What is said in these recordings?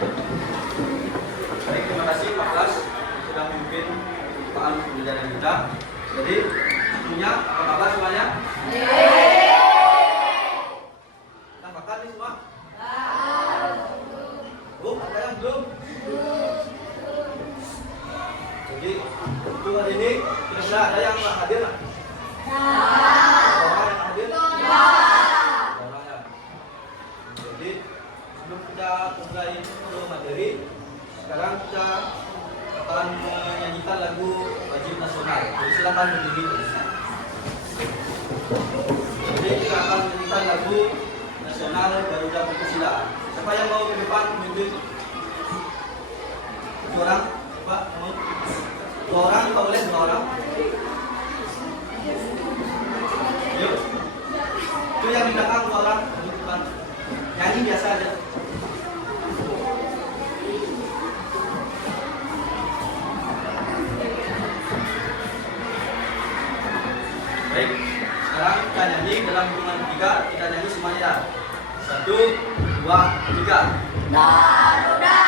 Baik, terima kasih Pak Kelas sudah memimpin pertukaran pembelajaran kita. Jadi, punya apa kabar semuanya? Kita makan nih semua? Belum, ada yang belum? Jadi, untuk hari ini kira-kira ada yang hadir nggak? Orang yang hadir? Orang ya. Jadi, sebelum kita mulai ke materi, sekarang kita akan menyanyikan lagu wajib nasional. Jadi silakan berdiri. Jadi kita akan menyanyikan lagu nasional Garuda Pancasila. Siapa yang mau ke depan memimpin? Dua orang? Pak, mau? Dua orang, Pak, boleh? Dua orang? Yuk. Itu yang di belakang dua orang, di depan. Nyanyi biasa aja. Baik, sekarang kita nyanyi dalam hitungan 3, kita nyanyi semuanya ya. 1, 2, 3. Garuda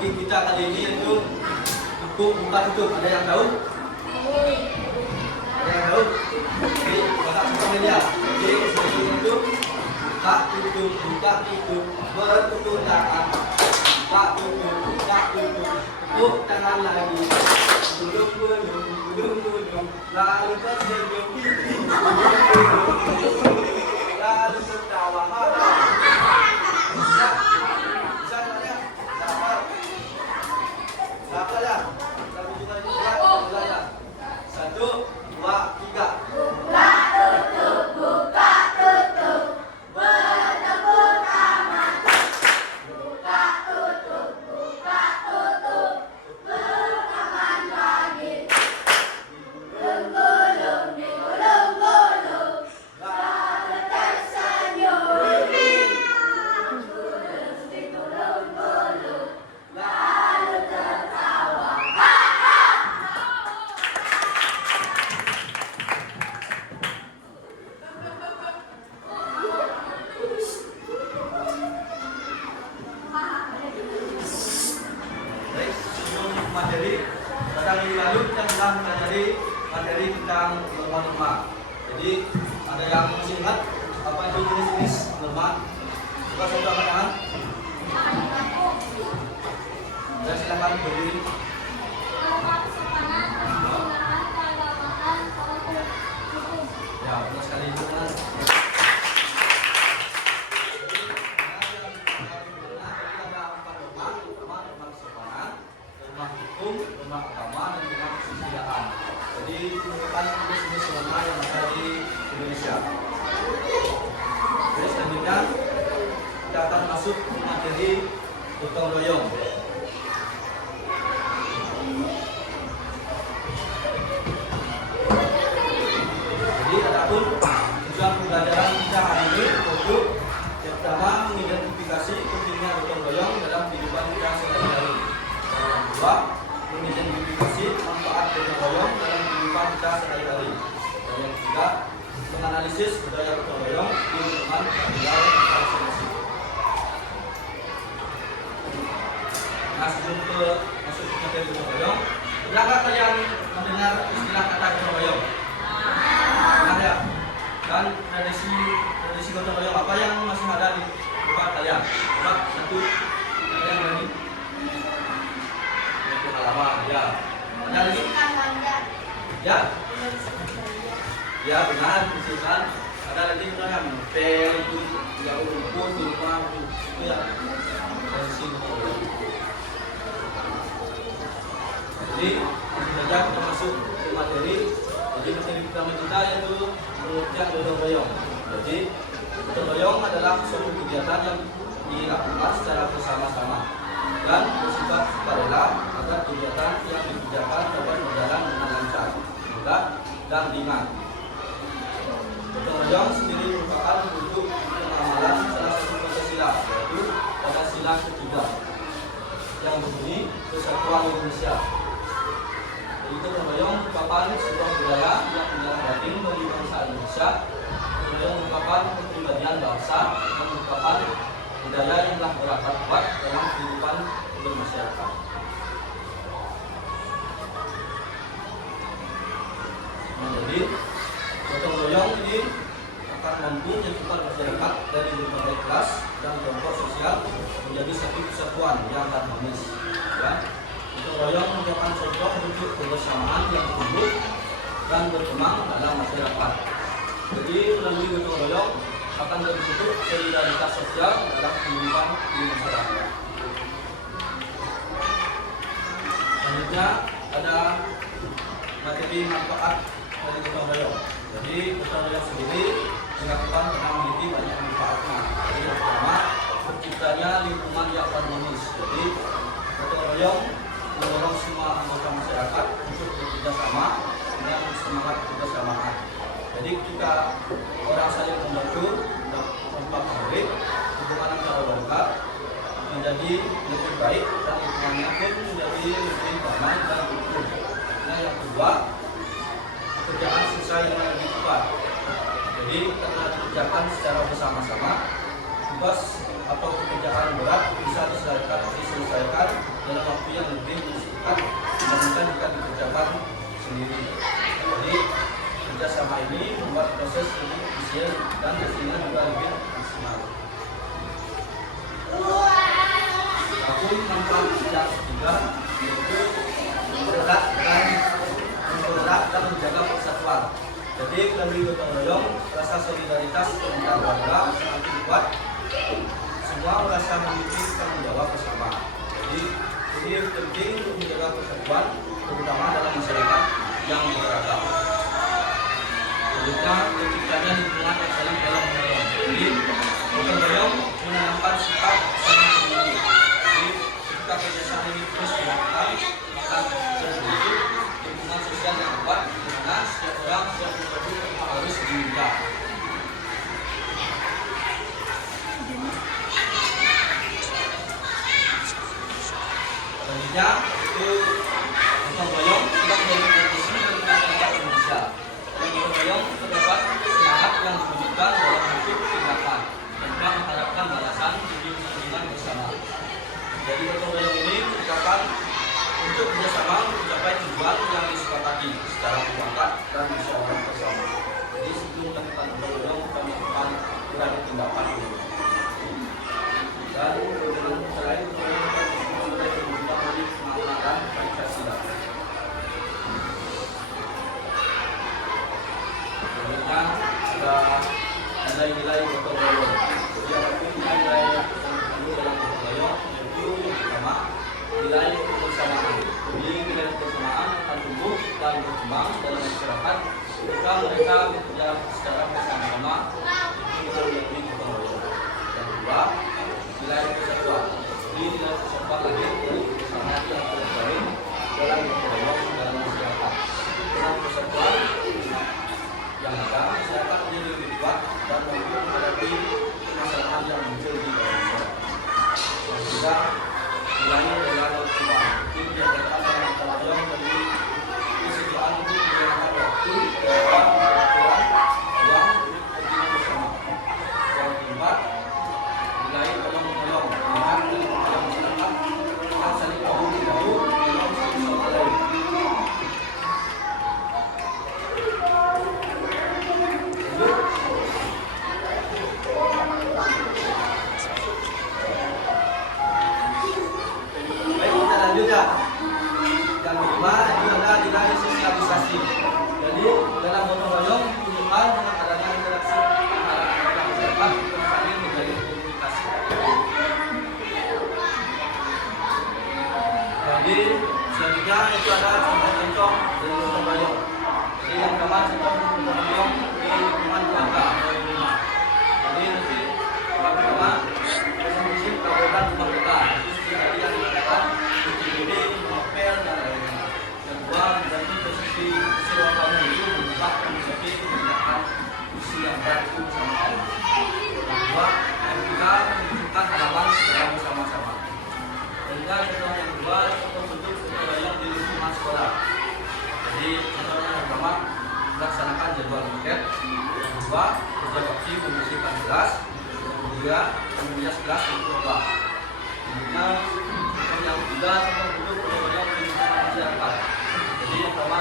kita kali ini yaitu hukum buka tutup. Ada yang tahu? Ada yang tahu? Jadi kakak seperti dia. Jadi seperti itu buka tutup, bertutup tangan, buka tutup, tepuk tangan lagi, belum, lalu tersenyum, lalu tertawa. Berapa ya? Kita tunjukkan juga ya. 1, 2, 3. Buka tutup, bertepuk tangan. Buka tutup, bertepuk tangan lagi. Digulung, lalu tersenyum. Lalu tertawa. Baik, sebelum materi, pada minggu lalu kita sudah mempelajari materi tentang norma-norma. Jadi ada yang masih ingat apa itu jenis-jenis norma? Coba saya angkat tangan. Dan silakan berdiri. Ya, benar sekali itu benar. Norma hukum, norma agama, dan norma kesusilaan. Jadi itu merupakan jenis-jenis norma yang ada di Indonesia. Jadi selanjutnya kita akan masuk ke materi gotong royong. Jadi adapun tujuan pembelajaran kita hari ini yaitu yang pertama mengidentifikasi pentingnya gotong royong dalam kehidupan kita sehari-hari. Yang kedua, mengidentifikasi manfaat gotong royong dalam kehidupan kita sehari-hari. Dan yang ketiga, menganalisis budaya gotong royong di lingkungan sosial masing-masing. Nah, sebelum masuk ke materi gotong royong, pernah nggak kalian mendengar istilah kata gotong royong? Pernah ya? Dan tradisi gotong royong apa yang masih ada di tempat kalian? Coba satu kalian berani? Itu halaman, ya. Ada lagi? Ya? Ya benar, misalkan ada lagi misalnya pel itu tidak rumput di rumah itu ya tradisi gotong royong. Jadi langsung saja kita masuk ke materi. Jadi materi pertama kita yaitu pengertian gotong royong. Jadi gotong royong adalah suatu kegiatan yang dilakukan secara bersama-sama dan bersifat sukarela agar kegiatan yang dikerjakan dapat berjalan dengan lancar, mudah dan ringan. Gotong royong sendiri merupakan bentuk pengamalan salah satu Pancasila, yaitu Pancasila ketiga yang berbunyi Persatuan Indonesia. Jadi gotong royong merupakan sebuah budaya yang mendalam batin bagi bangsa Indonesia. Gotong royong merupakan kepribadian bangsa dan merupakan budaya yang telah berakat kuat dalam kehidupan bermasyarakat. Nah, jadi gotong royong ini akan mampu menyatukan masyarakat dari berbagai kelas dan kelompok sosial menjadi satu kesatuan yang harmonis. Ya. Gotong royong merupakan contoh bentuk kebersamaan yang tumbuh dan berkembang dalam masyarakat. Jadi melalui gotong royong akan terbentuk solidaritas sosial dalam kehidupan di masyarakat. Selanjutnya ada materi manfaat dari gotong royong. Jadi gotong royong sendiri dilakukan karena memiliki banyak manfaatnya. Jadi yang pertama, terciptanya lingkungan yang harmonis. Jadi gotong royong mendorong semua anggota masyarakat untuk bekerja sama dengan semangat kebersamaan. Jadi ketika orang saling membantu tanpa pamrih, hubungan antara warga menjadi lebih baik dan lingkungannya pun menjadi lebih damai dan rukun. Nah, yang kedua, pekerjaan selesai dengan lebih cepat. Jadi karena dikerjakan secara bersama-sama, tugas atau pekerjaan berat bisa diselesaikan dalam waktu yang lebih singkat dibandingkan jika dikerjakan sendiri. Jadi kerjasama ini membuat proses lebih efisien dan hasilnya juga lebih maksimal. Adapun manfaat yang ketiga yaitu mempererat dan menjaga persatuan. Jadi melalui gotong royong, rasa solidaritas antar warga semakin kuat. Semua merasa memiliki tanggung jawab bersama. Jadi ini penting untuk menjaga persatuan, terutama dalam masyarakat yang beragam. Selanjutnya, terciptanya lingkungan yang saling tolong menolong. Jadi gotong royong menanamkan sifat saling peduli. Jadi ketika kerjasama ini terus dilakukan, maka terbentuk lingkungan sosial yang kuat, di mana setiap orang setiap individu harus diundang. Selanjutnya itu gotong royong tidak menjadi tradisi bagi masyarakat Indonesia. Gotong royong terdapat semangat yang diwujudkan dalam bentuk tindakan tanpa mengharapkan balasan demi kepentingan bersama. Jadi gotong royong ini merupakan untuk bersama mencapai tujuan yang disepakati secara mufakat dan musyawarah bersama. Jadi sebelum melakukan gotong royong kita melakukan berbagai tindakan dulu. Dan dengan selain gotong royong kita mulai berubah dari pengamatan Pancasila. Selanjutnya ada nilai gotong royong. Jadi apapun nilai yang perlu dalam gotong royong yaitu yang pertama nilai kebersamaan. Jadi nilai kebersamaan akan tumbuh dan berkembang dalam masyarakat ketika mereka bekerja secara bersama-sama untuk melalui gotong royong. Yang kedua, nilai persatuan. Jadi nilai persatuan lahir dari kebersamaan yang terjalin dalam gotong royong dalam masyarakat. Dengan persatuan yang ada, masyarakat menjadi lebih kuat dan mampu menghadapi permasalahan yang muncul di dalam masyarakat. Dan juga nilainya adalah waktuan. Ini diadakan dalam gotong royong dari kesediaan untuk menggunakan waktu, kehidupan, pengaturan, uang untuk kepentingan bersama. Yang keempat, nilai tolong menolong. Dengan dalam masyarakat yang saling Jadi selanjutnya itu ada contoh-contoh dari gotong royong. Jadi yang pertama contoh gotong royong di lingkungan keluarga atau di rumah. Jadi nanti yang pertama prinsip kawasan rumah kita. Itu seperti tadi yang dikatakan cuci piring, ngepel dan lain-lain. Yang kedua berarti posisi ruang tamu itu berubah menjadi menggunakan isi yang baru bersama Allah. Yang kedua yang ketiga menunjukkan halaman secara bersama-sama. Sehingga contoh yang kedua contoh bentuk gotong royong di lingkungan sekolah. Jadi contohnya yang pertama melaksanakan jadwal piket, yang kedua kerja bakti membersihkan kelas, yang ketiga memilas kelas untuk obat. Kemudian contoh yang ketiga contoh bentuk gotong royong di lingkungan masyarakat. Jadi yang pertama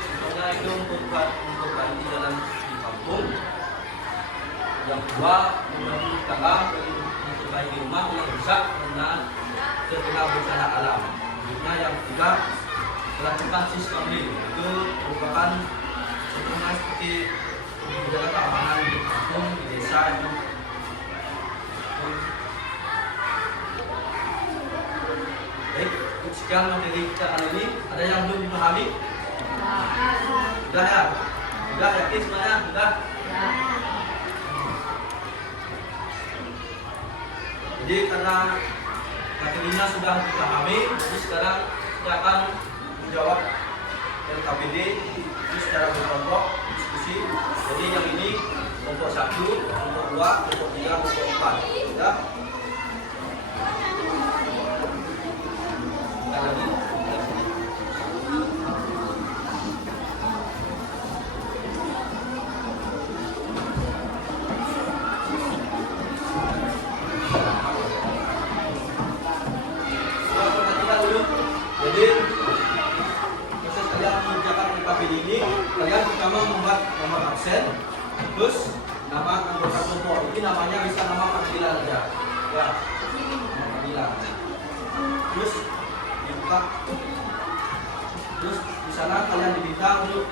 contohnya itu untuk memperbaiki jalan di kampung. Yang kedua membantu tetangga memperbaiki rumah yang rusak karena terkena bencana alam. Selanjutnya yang ketiga melakukan siskamling, itu merupakan contohnya seperti menjaga keamanan di kampung, di desa itu. Baik, sekian materi kita kali ini. Ada yang belum dipahami? Sudah ya? Sudah yakin semuanya? Sudah? Jadi karena materinya sudah dipahami, jadi sekarang kita akan menjawab LKPD itu secara berkelompok diskusi. Jadi yang ini kelompok 1, kelompok 2, kelompok 3, kelompok 4. Ya. Kita lagi. Jadi proses kalian mengerjakan LKPD ini, kalian pertama membuat nomor absen, terus nama anggota kelompok. Ini namanya bisa nama panggilan aja, ya, nama panggilan. Terus dibuka, terus di sana kalian diminta untuk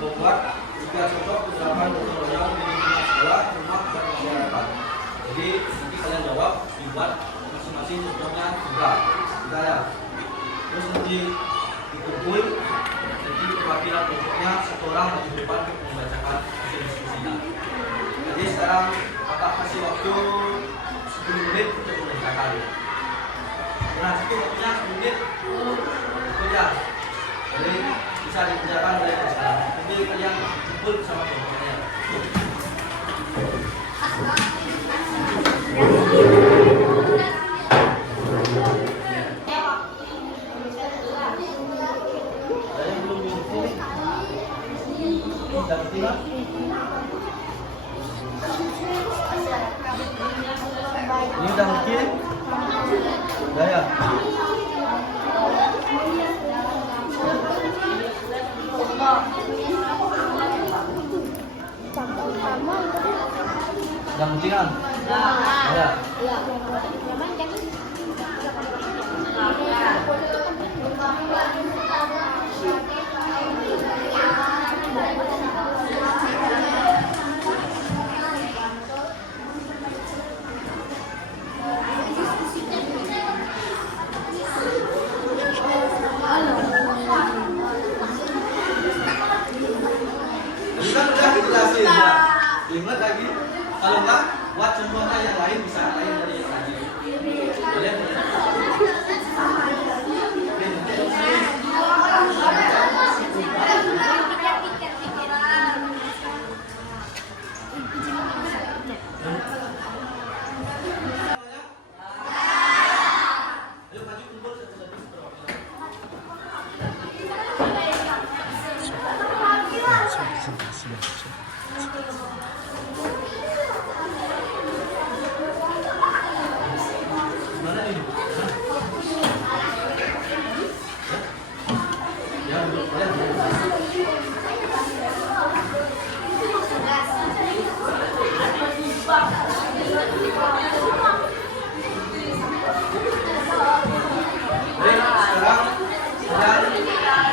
membuat 3 contoh penerapan gotong royong di lingkungan sekolah, rumah, dan masyarakat. Jadi nanti kalian jawab, dibuat masing-masing contohnya 3 ya. Terus nanti dikumpul, nanti perwakilan kelompoknya 1 orang maju depan untuk membacakan hasil diskusinya. Jadi sekarang kakak kasih waktu 10 menit untuk mengerjakan. Nah, itu waktunya 10 menit. Itu ya. Jadi bisa dikerjakan mulai dari sekarang. Nanti kalian kumpul bersama kelompoknya. Ini udah mungkin? Udah ya? Udah mungkin kan? Ya. Ini kan udah dijelasin ya. Ingat lagi, kalau enggak buat contohnya yang lain bisa lain dari yang tadi. Boleh? Ayo maju kumpul satu-satu. Mana ini? Ya,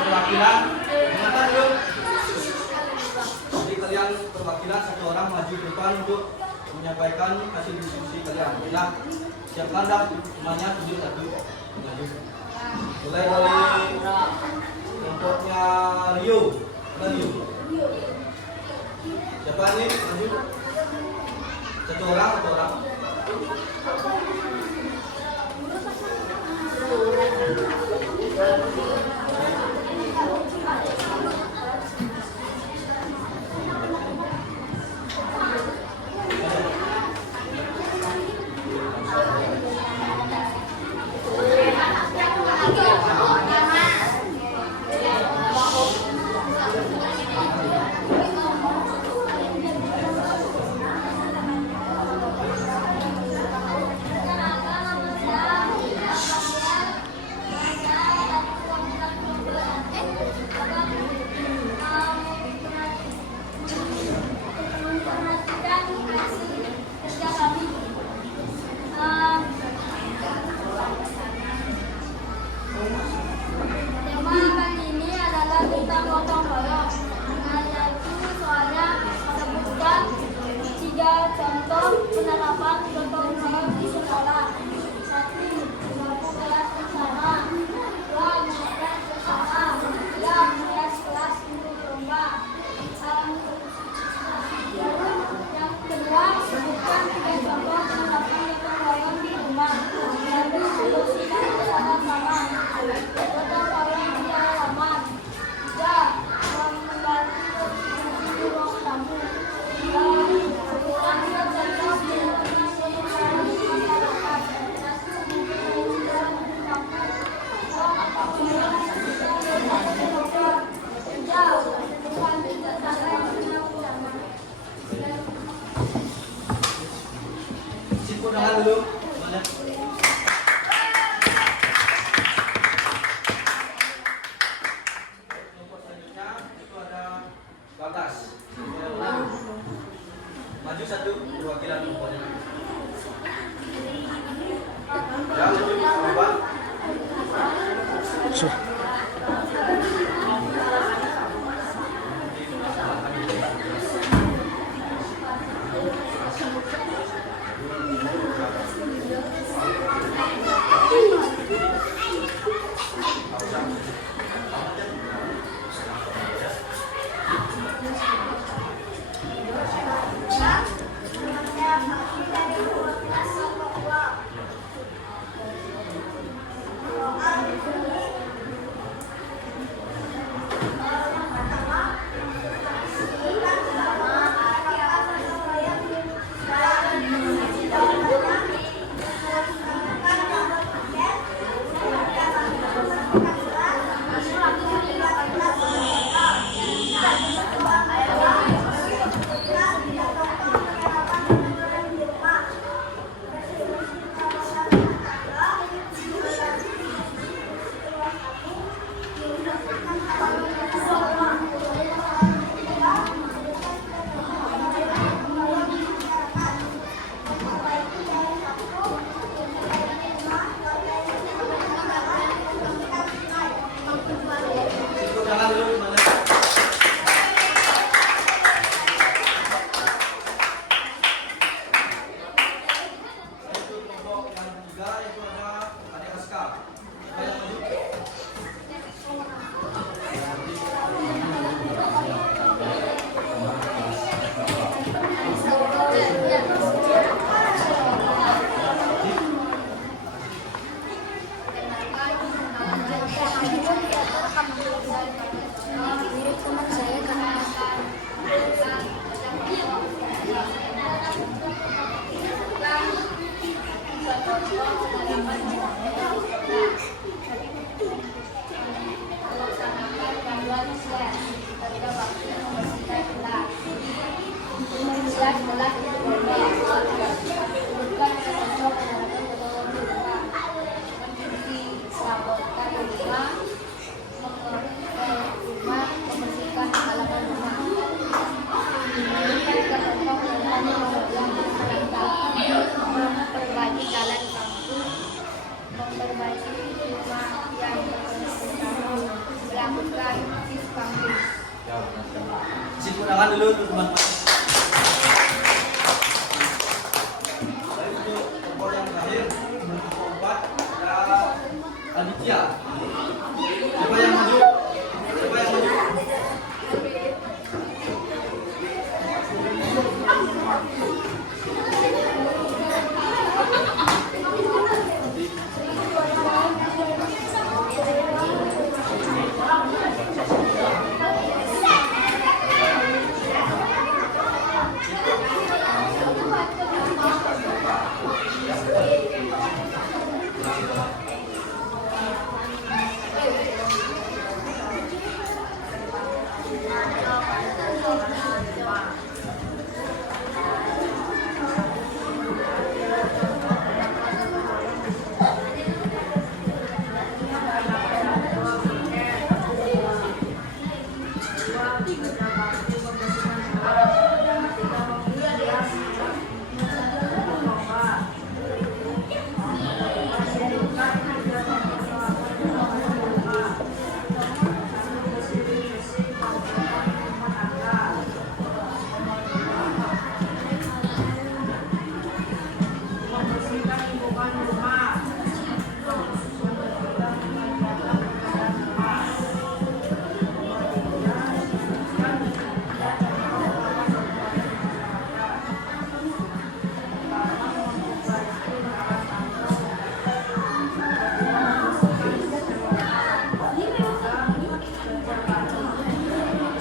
perwakilan mengatar dulu. Jadi kalian perwakilan 1 orang maju ke depan untuk menyampaikan hasil diskusi kalian. Bila siapkan dah semuanya tunjuk 1 maju. Mulai dari kelompoknya Rio. Mana Rio? Siapa nih? Maju. Satu orang, satu orang. Tema kali ini adalah kita gotong royong. Yaitu soalnya sebutkan 3 contoh penerapan gotong royong di sekolah. 1. Bangku kelas bersama. 2. Mengeras bersama. 3. Menghias kelas untuk lomba. Yang kedua, sebutkan 3 contoh penerapan gotong royong di rumah. Yaitu membersihkan bersama-sama. Gotong royong di halaman. 3. Membantu di ruang tamu. 4. Sebutkan 2 contoh penerapan gotong royong di masyarakat. 1. Membantu dalam kampung. 2. Gotong royong sebutkan bersama motor. 3. Membantu tetangga yang senang bersama. Tepuk tangan dulu. Mana? Kelompok selanjutnya itu ada Bagas. Maju satu perwakilan kelompoknya. Ya, maju Bapak. Tepuk tangan dulu. Mana? Itu kelompok yang ketiga itu ada adik Aska. Siapa yang maju? Mirip teman saya karena berbagi jalan kampung, memperbaiki rumah yang melakukan diskamping. Tepuk tangan dulu untuk teman-teman. Baik, untuk kelompok yang terakhir, kelompok 4 ada Aditya.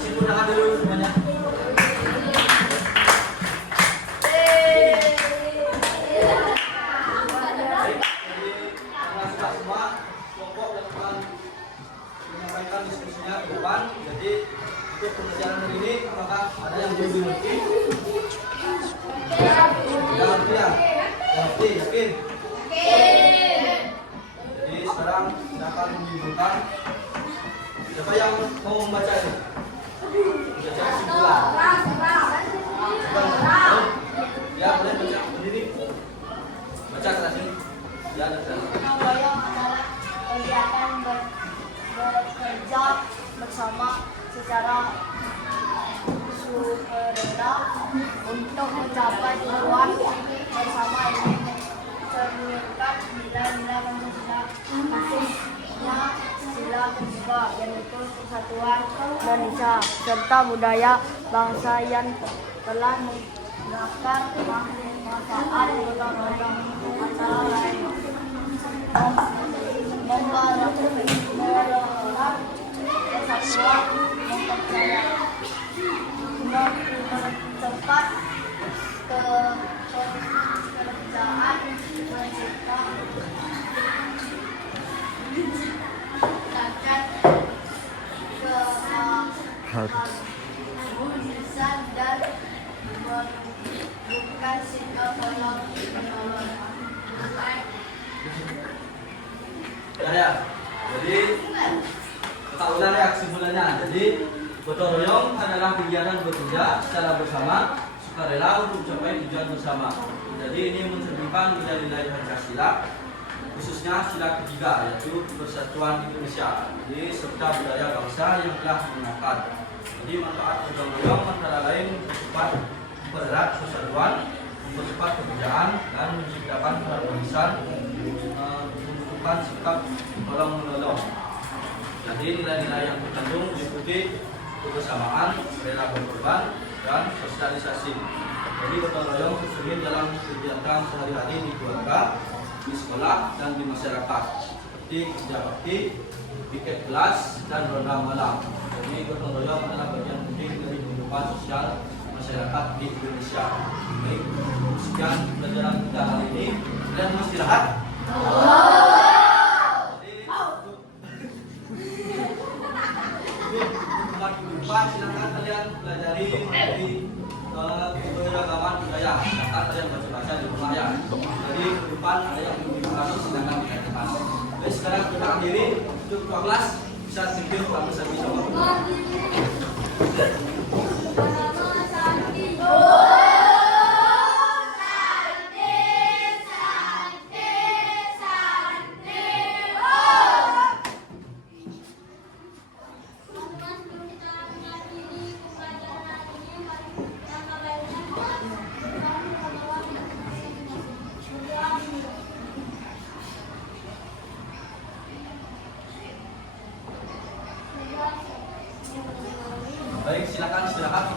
Sipun tangan dulu semuanya. Baik, jadi karena sudah semua kelompok dapat menyampaikan diskusinya ke depan. Jadi untuk pembelajaran hari ini, apakah ada yang belum mengerti? Yang ngerti ya? Yang ngerti, yakin? Jadi sekarang kita akan membingungkan. Siapa yang mau membaca ini? Baca kesimpulan. Ya, boleh baca sendiri. Baca kelas ini. Ya, ada. Gotong royong adalah kegiatan bekerja bersama secara sukarela untuk mencapai tujuan bersama ini mencerminkan nilai-nilai Pancasila, khususnya sila kedua yaitu persatuan Indonesia serta budaya bangsa yang telah menggunakan manfaat gotong royong antara lain mempererat persatuan, mempercepat pekerjaan, mencipta kemaharusan dan menunjukkan sikap yang Ya. Jadi kita ulang ya kesimpulannya. Jadi gotong royong adalah kegiatan bekerja secara bersama, sukarela untuk mencapai tujuan bersama. Jadi ini mencerminkan nilai-nilai Pancasila, khususnya sila ketiga yaitu persatuan Indonesia. Jadi serta budaya bangsa yang telah mengangkat. Jadi manfaat gotong royong antara lain mempercepat mempererat persatuan, mempercepat pekerjaan dan menciptakan keharmonisan, menentukan sikap tolong menolong. Jadi nilai-nilai yang terkandung meliputi kebersamaan, rela berkorban, dan sosialisasi. Jadi gotong royong tercermin dalam kegiatan sehari-hari di keluarga, di sekolah, dan di masyarakat seperti kerja bakti, piket kelas, dan ronda malam. Jadi gotong royong adalah bagian penting dari kehidupan sosial masyarakat di Indonesia. Baik, sekian pelajaran kita hari ini. Kalian mau istirahat? Silakan kalian pelajari mengenai keberagaman budaya. Silakan kalian baca-baca di rumah ya. Jadi ke depan ada yang membutuhkan silakan dikerjakan. Baik, sekarang kita akhiri untuk kelas. Bisa sedikit waktu saya bisa. Baik, silakan istirahat.